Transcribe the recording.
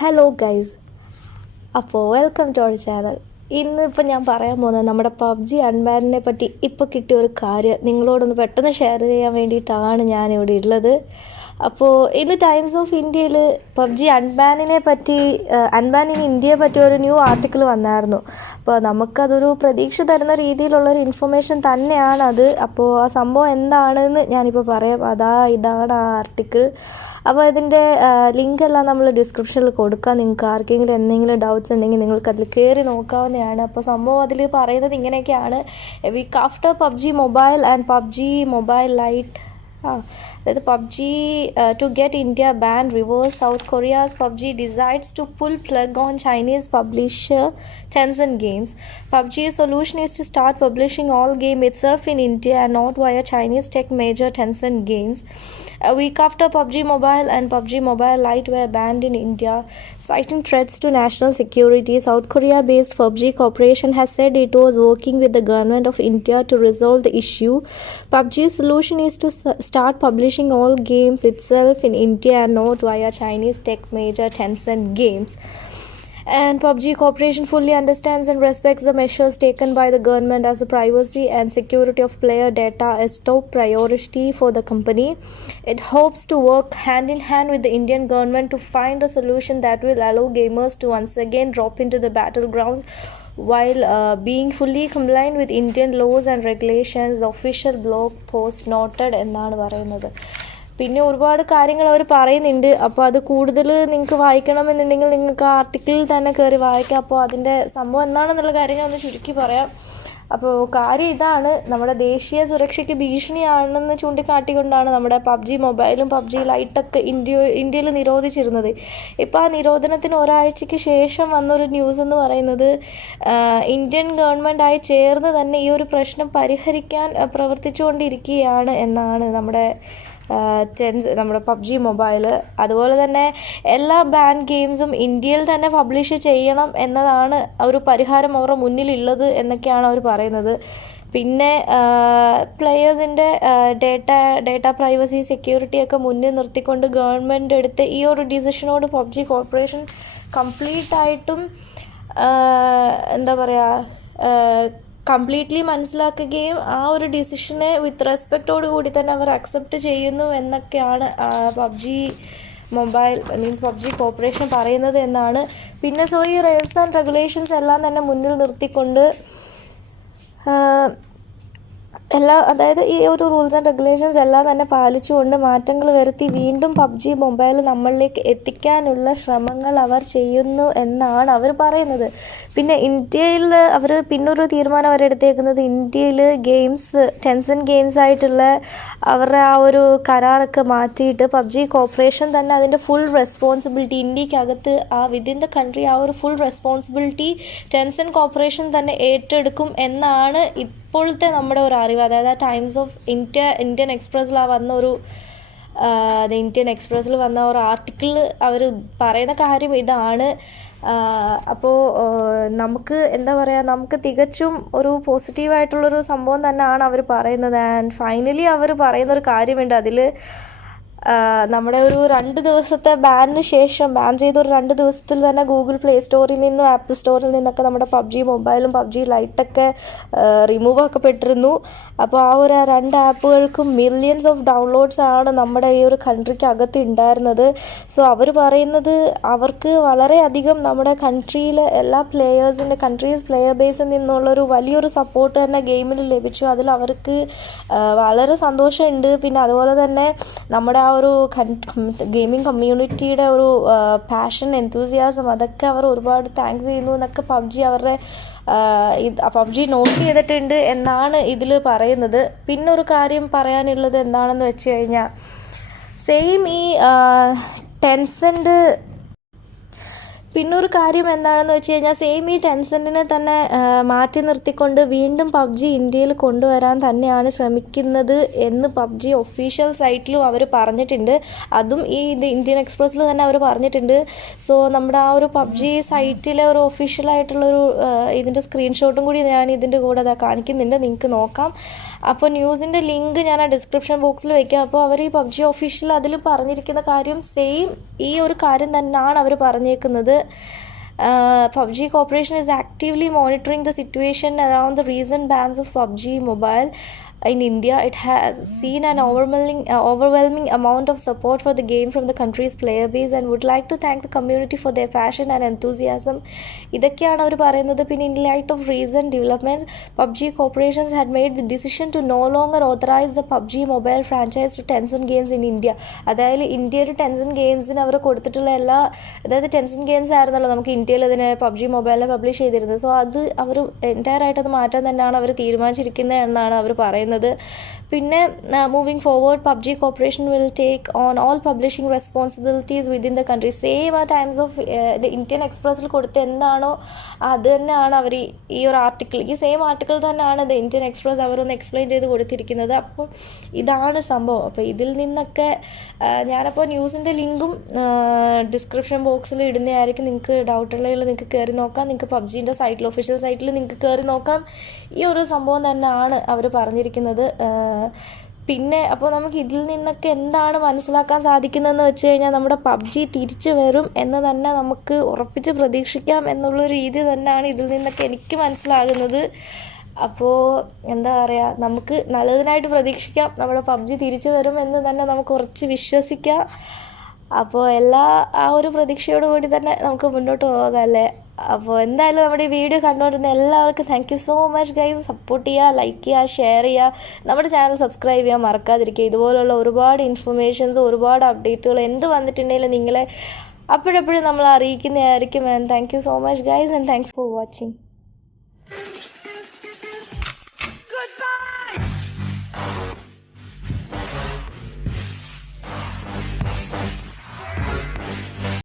Hello guys, അപ്പോൾ welcome to our channel. ഇന്നിപ്പോൾ ഞാൻ പറയാൻ പോകുന്നത് നമ്മുടെ പബ്ജി അൺബാനിനെ പറ്റി ഇപ്പോൾ കിട്ടിയ ഒരു കാര്യം നിങ്ങളോടൊന്ന് പെട്ടെന്ന് ഷെയർ ചെയ്യാൻ വേണ്ടിയിട്ടാണ് ഞാനിവിടെ ഉള്ളത്. അപ്പോൾ ഇന്ന് ടൈംസ് ഓഫ് ഇന്ത്യയിൽ പബ്ജി അൺബാനിനെ പറ്റി അൺബാനിങ് ഇന്ത്യയെ പറ്റി ഒരു ന്യൂ ആർട്ടിക്കിൾ വന്നായിരുന്നു. അപ്പോൾ നമുക്കതൊരു പ്രതീക്ഷ തരുന്ന രീതിയിലുള്ളൊരു ഇൻഫർമേഷൻ തന്നെയാണ് അത്. അപ്പോൾ ആ സംഭവം എന്താണെന്ന് ഞാനിപ്പോൾ പറയാം. ഇതാണ് ആ ആർട്ടിക്കിൾ. അപ്പോൾ ഇതിൻ്റെ ലിങ്കെല്ലാം നമ്മൾ ഡിസ്ക്രിപ്ഷനിൽ കൊടുക്കാം. നിങ്ങൾക്ക് ആർക്കെങ്കിലും എന്തെങ്കിലും ഡൗട്ട്സ് ഉണ്ടെങ്കിൽ നിങ്ങൾക്ക് അതിൽ കയറി നോക്കാവുന്നതാണ്. അപ്പോൾ സംഭവം അതിൽ പറയുന്നത് ഇങ്ങനെയൊക്കെയാണ്: a week after PUBG mobile and PUBG mobile lite അതായത് PUBG to get India banned, reverse South Korea's PUBG decides to pull plug on Chinese publisher Tencent Games. PUBG's solution is to start publishing all game itself in India and not via Chinese tech major Tencent Games. A week after PUBG Mobile and PUBG Mobile Lite were banned in India, citing threats to national security, South Korea-based PUBG Corporation has said it was working with the government of India to resolve the issue. PUBG's solution is to start publishing all games itself in India and not via Chinese tech major Tencent Games. And PUBG Corporation fully understands and respects the measures taken by the government, as the privacy and security of player data is top priority for the company. It hopes to work hand in hand with the Indian government to find a solution that will allow gamers to once again drop into the battlegrounds while being fully compliant with Indian laws and regulations, the official blog post noted എന്നാണ് പറയുന്നത്. പിന്നെ ഒരുപാട് കാര്യങ്ങൾ അവർ പറയുന്നുണ്ട്. അപ്പോൾ അത് കൂടുതൽ നിങ്ങൾക്ക് വായിക്കണമെന്നുണ്ടെങ്കിൽ നിങ്ങൾക്ക് ആ ആർട്ടിക്കിളിൽ തന്നെ കയറി വായിക്കാം. അപ്പോൾ അതിൻ്റെ സംഭവം എന്താണെന്നുള്ള കാര്യങ്ങൾ ഒന്ന് ചുരുക്കി പറയാം. അപ്പോൾ കാര്യം ഇതാണ്: നമ്മുടെ ദേശീയ സുരക്ഷയ്ക്ക് ഭീഷണിയാണെന്ന് ചൂണ്ടിക്കാട്ടിക്കൊണ്ടാണ് നമ്മുടെ പബ്ജി മൊബൈലും പബ്ജി ലൈറ്റൊക്കെ ഇന്ത്യയിൽ നിരോധിച്ചിരുന്നത്. ഇപ്പോൾ ആ നിരോധനത്തിന് ഒരാഴ്ചയ്ക്ക് ശേഷം വന്നൊരു ന്യൂസ് എന്ന് പറയുന്നത് ഇന്ത്യൻ ഗവൺമെൻറ്റായി ചേർന്ന് തന്നെ ഈ ഒരു പ്രശ്നം പരിഹരിക്കാൻ പ്രവർത്തിച്ചുകൊണ്ടിരിക്കുകയാണ് എന്നാണ്. നമ്മുടെ പബ്ജി മൊബൈൽ അതുപോലെ തന്നെ എല്ലാ ബാൻ ഗെയിംസും ഇന്ത്യയിൽ തന്നെ പബ്ലിഷ് ചെയ്യണം എന്നതാണ് ഒരു പരിഹാരം അവരുടെ മുന്നിലുള്ളത് എന്നൊക്കെയാണ് അവർ പറയുന്നത്. പിന്നെ പ്ലെയേഴ്സിൻ്റെ ഡേറ്റ പ്രൈവസി സെക്യൂരിറ്റിയൊക്കെ മുന്നിൽ നിർത്തിക്കൊണ്ട് ഗവൺമെൻറ് എടുത്ത ഈ ഒരു ഡിസിഷനോട് പബ്ജി കോർപ്പറേഷൻ കംപ്ലീറ്റായിട്ടും എന്താ പറയുക കംപ്ലീറ്റ്ലി മനസ്സിലാക്കുകയും ആ ഒരു ഡിസിഷനെ വിത്ത് റെസ്പെക്റ്റോട് കൂടി തന്നെ അവർ അക്സെപ്റ്റ് ചെയ്യുന്നു എന്നൊക്കെയാണ് PUBG mobile means PUBG corporation പറയുന്നത് എന്നാണ്. പിന്നെ ഈ റൂൾസ് ആൻഡ് റെഗുലേഷൻസ് എല്ലാം തന്നെ മുന്നിൽ നിർത്തിക്കൊണ്ട് അതായത് ഈ ഒരു റൂൾസ് ആൻഡ് റെഗുലേഷൻസ് എല്ലാം തന്നെ പാലിച്ചുകൊണ്ട് മാറ്റങ്ങൾ വരുത്തി വീണ്ടും പബ്ജി മൊബൈൽ നമ്മളിലേക്ക് എത്തിക്കാനുള്ള ശ്രമങ്ങൾ അവർ ചെയ്യുന്നു എന്നാണ് അവർ പറയുന്നത്. പിന്നെ ഇന്ത്യയിൽ അവർ പിന്നൊരു തീരുമാനം അവരെടുത്തേക്കുന്നത് ഇന്ത്യയിൽ ഗെയിംസ് ടെൻസെന്റ് ഗെയിംസ് ആയിട്ടുള്ള അവരുടെ ആ ഒരു കരാറൊക്കെ മാറ്റിയിട്ട് പബ്ജി കോർപ്പറേഷൻ തന്നെ അതിൻ്റെ ഫുൾ റെസ്പോൺസിബിലിറ്റി ഇന്ത്യക്കകത്ത് വിതിൻ ദ കൺട്രി ആ ഒരു ഫുൾ റെസ്പോൺസിബിലിറ്റി ടെൻസെന്റ് കോർപ്പറേഷൻ തന്നെ ഏറ്റെടുക്കും എന്നാണ് ഇപ്പോഴത്തെ നമ്മുടെ ഒരു അറിവ്. അതായത് ടൈംസ് ഓഫ് ഇന്ത്യൻ എക്സ്പ്രസ്സിൽ ഇന്ത്യൻ എക്സ്പ്രസ്സിൽ വന്ന ഒരു ആർട്ടിക്കിൾ അവർ പറയുന്ന കാര്യം ഇതാണ്. അപ്പോൾ നമുക്ക് എന്താ പറയുക, നമുക്ക് തികച്ചും ഒരു പോസിറ്റീവായിട്ടുള്ളൊരു സംഭവം തന്നെയാണ് അവർ പറയുന്നത്. ആൻഡ് ഫൈനലി അവർ പറയുന്നൊരു കാര്യമുണ്ട്. അതിൽ നമ്മുടെ ഒരു 2 ദിവസത്തെ ബാനിന് ശേഷം ബാൻ ചെയ്ത ഒരു 2 ദിവസത്തിൽ തന്നെ ഗൂഗിൾ പ്ലേ സ്റ്റോറിൽ നിന്നും ആപ്പിൾ സ്റ്റോറിൽ നിന്നൊക്കെ നമ്മുടെ പബ്ജി മൊബൈലും പബ്ജി ലൈറ്റൊക്കെ റിമൂവ് ആക്കപ്പെട്ടിരുന്നു. അപ്പോൾ ആ ഒരു 2 ആപ്പുകൾക്കും മില്യൺസ് ഓഫ് ഡൗൺലോഡ്സ് ആണ് നമ്മുടെ ഈ ഒരു കൺട്രിക്ക് അകത്ത് ഉണ്ടായിരുന്നത്. സോ അവർ പറയുന്നത് അവർക്ക് വളരെയധികം നമ്മുടെ കൺട്രിയിലെ എല്ലാ കൺട്രീസ് പ്ലെയർ ബേസിൽ നിന്നുള്ളൊരു വലിയൊരു സപ്പോർട്ട് തന്നെ ഗെയിമിൽ ലഭിച്ചു. അതിൽ അവർക്ക് വളരെ സന്തോഷമുണ്ട്. പിന്നെ അതുപോലെ തന്നെ നമ്മുടെ ആ ഒരു ഗെയിമിംഗ് കമ്മ്യൂണിറ്റിയുടെ ഒരു പാഷൻ, എന്തൂസിയാസം, അതൊക്കെ അവർ ഒരുപാട് താങ്ക്സ് ചെയ്യുന്നു എന്നൊക്കെ പബ്ജി നോട്ട് ചെയ്തിട്ടുണ്ട് എന്നാണ് ഇതിൽ പറയുന്നത്. പിന്നൊരു കാര്യം പറയാനുള്ളത് എന്താണെന്ന് വെച്ച് കഴിഞ്ഞാൽ സെയിം ഈ പിന്നെ ഒരു കാര്യം എന്താണെന്ന് വെച്ച് കഴിഞ്ഞാൽ സെയിം ഈ ടെൻസെൻറ്റിനെ തന്നെ മാറ്റി നിർത്തിക്കൊണ്ട് വീണ്ടും പബ്ജി ഇന്ത്യയിൽ കൊണ്ടുവരാൻ തന്നെയാണ് ശ്രമിക്കുന്നത് എന്ന് പബ്ജി ഒഫീഷ്യൽ സൈറ്റിലും അവർ പറഞ്ഞിട്ടുണ്ട്. അതും ഈ ഇന്ത്യൻ എക്സ്പ്രസ്സിൽ തന്നെ അവർ പറഞ്ഞിട്ടുണ്ട്. സോ നമ്മുടെ ആ ഒരു പബ്ജി സൈറ്റിലെ ഒരു ഒഫീഷ്യലായിട്ടുള്ളൊരു ഇതിൻ്റെ സ്ക്രീൻഷോട്ടും കൂടി ഞാൻ ഇതിൻ്റെ കൂടെ കാണിക്കുന്നുണ്ട്, നിങ്ങൾക്ക് നോക്കാം. അപ്പോൾ ന്യൂസിൻ്റെ ലിങ്ക് ഞാൻ ആ ഡിസ്ക്രിപ്ഷൻ ബോക്സിൽ വയ്ക്കാം. അപ്പോൾ അവർ ഈ പബ്ജി ഒഫീഷ്യൽ അതിൽ പറഞ്ഞിരിക്കുന്ന കാര്യം സെയിം ഈ ഒരു കാര്യം തന്നെയാണ് അവർ പറഞ്ഞേക്കുന്നത്. PUBG Corporation is actively monitoring the situation around the recent bans of PUBG Mobile in India. It has seen an overwhelming amount of support for the game from the country's player base and would like to thank the community for their passion and enthusiasm. ഇതൊക്കെയാണ് അവർ പറയുന്നത്. പിന്നെ in light of recent developments, PUBG Corporation had made the decision to no longer authorize the PUBG Mobile franchise to Tencent Games in India. അതായത് ഇന്ത്യയിൽ Tencent ഗെയിംസിന് അവർ കൊടുത്തിട്ടുള്ള എല്ലാ, അതായത് Tencent games ആയിരുന്നല്ലോ നമുക്ക് ഇന്ത്യയിൽ അതിനെ PUBG മൊബൈലിനെ പബ്ലിഷ് ചെയ്തിരുന്നത്. സോ അത് അവർ എൻറ്റയർ ആയിട്ട് അത് മാറ്റാൻ തന്നെയാണ് അവർ തീരുമാനിച്ചിരിക്കുന്നത് എന്നാണ് അവർ പറയുന്നത്. പിന്നെ moving forward PUBG Corporation will take on all publishing responsibilities within the country. Same ആ ടൈംസ് ഓഫ് ഇത് ഇന്ത്യൻ എക്സ്പ്രസ്സിൽ കൊടുത്ത എന്താണോ അത് തന്നെയാണ് അവർ ഈ ഒരു ആർട്ടിക്കിൾ, ഈ സെയിം ആർട്ടിക്കിൾ തന്നെയാണ് ഇത് ഇന്ത്യൻ എക്സ്പ്രസ് അവരൊന്ന് എക്സ്പ്ലെയിൻ ചെയ്ത് കൊടുത്തിരിക്കുന്നത്. അപ്പോൾ ഇതാണ് സംഭവം. അപ്പോൾ ഇതിൽ നിന്നൊക്കെ ഞാനപ്പോൾ ന്യൂസിൻ്റെ ലിങ്കും ഡിസ്ക്രിപ്ഷൻ ബോക്സിൽ ഇടുന്നതായിരിക്കും. നിങ്ങൾക്ക് ഡൗട്ടുള്ളതിൽ നിങ്ങൾക്ക് കയറി നോക്കാം. നിങ്ങൾക്ക് പബ്ജീൻ്റെ സൈറ്റിൽ, ഒഫീഷ്യൽ സൈറ്റിൽ നിങ്ങൾക്ക് കയറി നോക്കാം. ഈ ഒരു സംഭവം തന്നെയാണ് അവർ പറഞ്ഞിരിക്കുന്നത്. പിന്നെ അപ്പോൾ നമുക്ക് ഇതിൽ നിന്നൊക്കെ എന്താണ് മനസ്സിലാക്കാൻ സാധിക്കുന്നതെന്ന് വെച്ച് കഴിഞ്ഞാൽ നമ്മുടെ പബ്ജി തിരിച്ചു വരും എന്ന് തന്നെ നമുക്ക് ഉറപ്പിച്ച് പ്രതീക്ഷിക്കാം എന്നുള്ളൊരു രീതി തന്നെയാണ് ഇതിൽ നിന്നൊക്കെ എനിക്ക് മനസ്സിലാകുന്നത്. അപ്പോൾ എന്താ പറയുക, നമുക്ക് നല്ലതിനായിട്ട് പ്രതീക്ഷിക്കാം. നമ്മുടെ പബ്ജി തിരിച്ചു വരും എന്ന് തന്നെ നമുക്ക് ഉറച്ച് വിശ്വസിക്കാം. അപ്പോൾ ആ ഒരു പ്രതീക്ഷയോട് കൂടി തന്നെ നമുക്ക് മുന്നോട്ട് പോകാം അല്ലേ. അപ്പോൾ എന്തായാലും നമ്മുടെ ഈ വീഡിയോ കണ്ടുകൊണ്ടിരുന്ന എല്ലാവർക്കും thank you so much guys. Support ചെയ്യുക, ലൈക്ക് ചെയ്യുക, ഷെയർ ചെയ്യുക, നമ്മുടെ ചാനൽ സബ്സ്ക്രൈബ് ചെയ്യാൻ മറക്കാതിരിക്കുക. ഇതുപോലുള്ള ഒരുപാട് ഇൻഫർമേഷൻസ്, ഒരുപാട് അപ്ഡേറ്റുകൾ എന്ത് വന്നിട്ടുണ്ടെങ്കിലും നിങ്ങളെ അപ്പോഴപ്പോഴും നമ്മൾ അറിയിക്കുന്നതായിരിക്കും. And thank you so much guys and thanks for watching.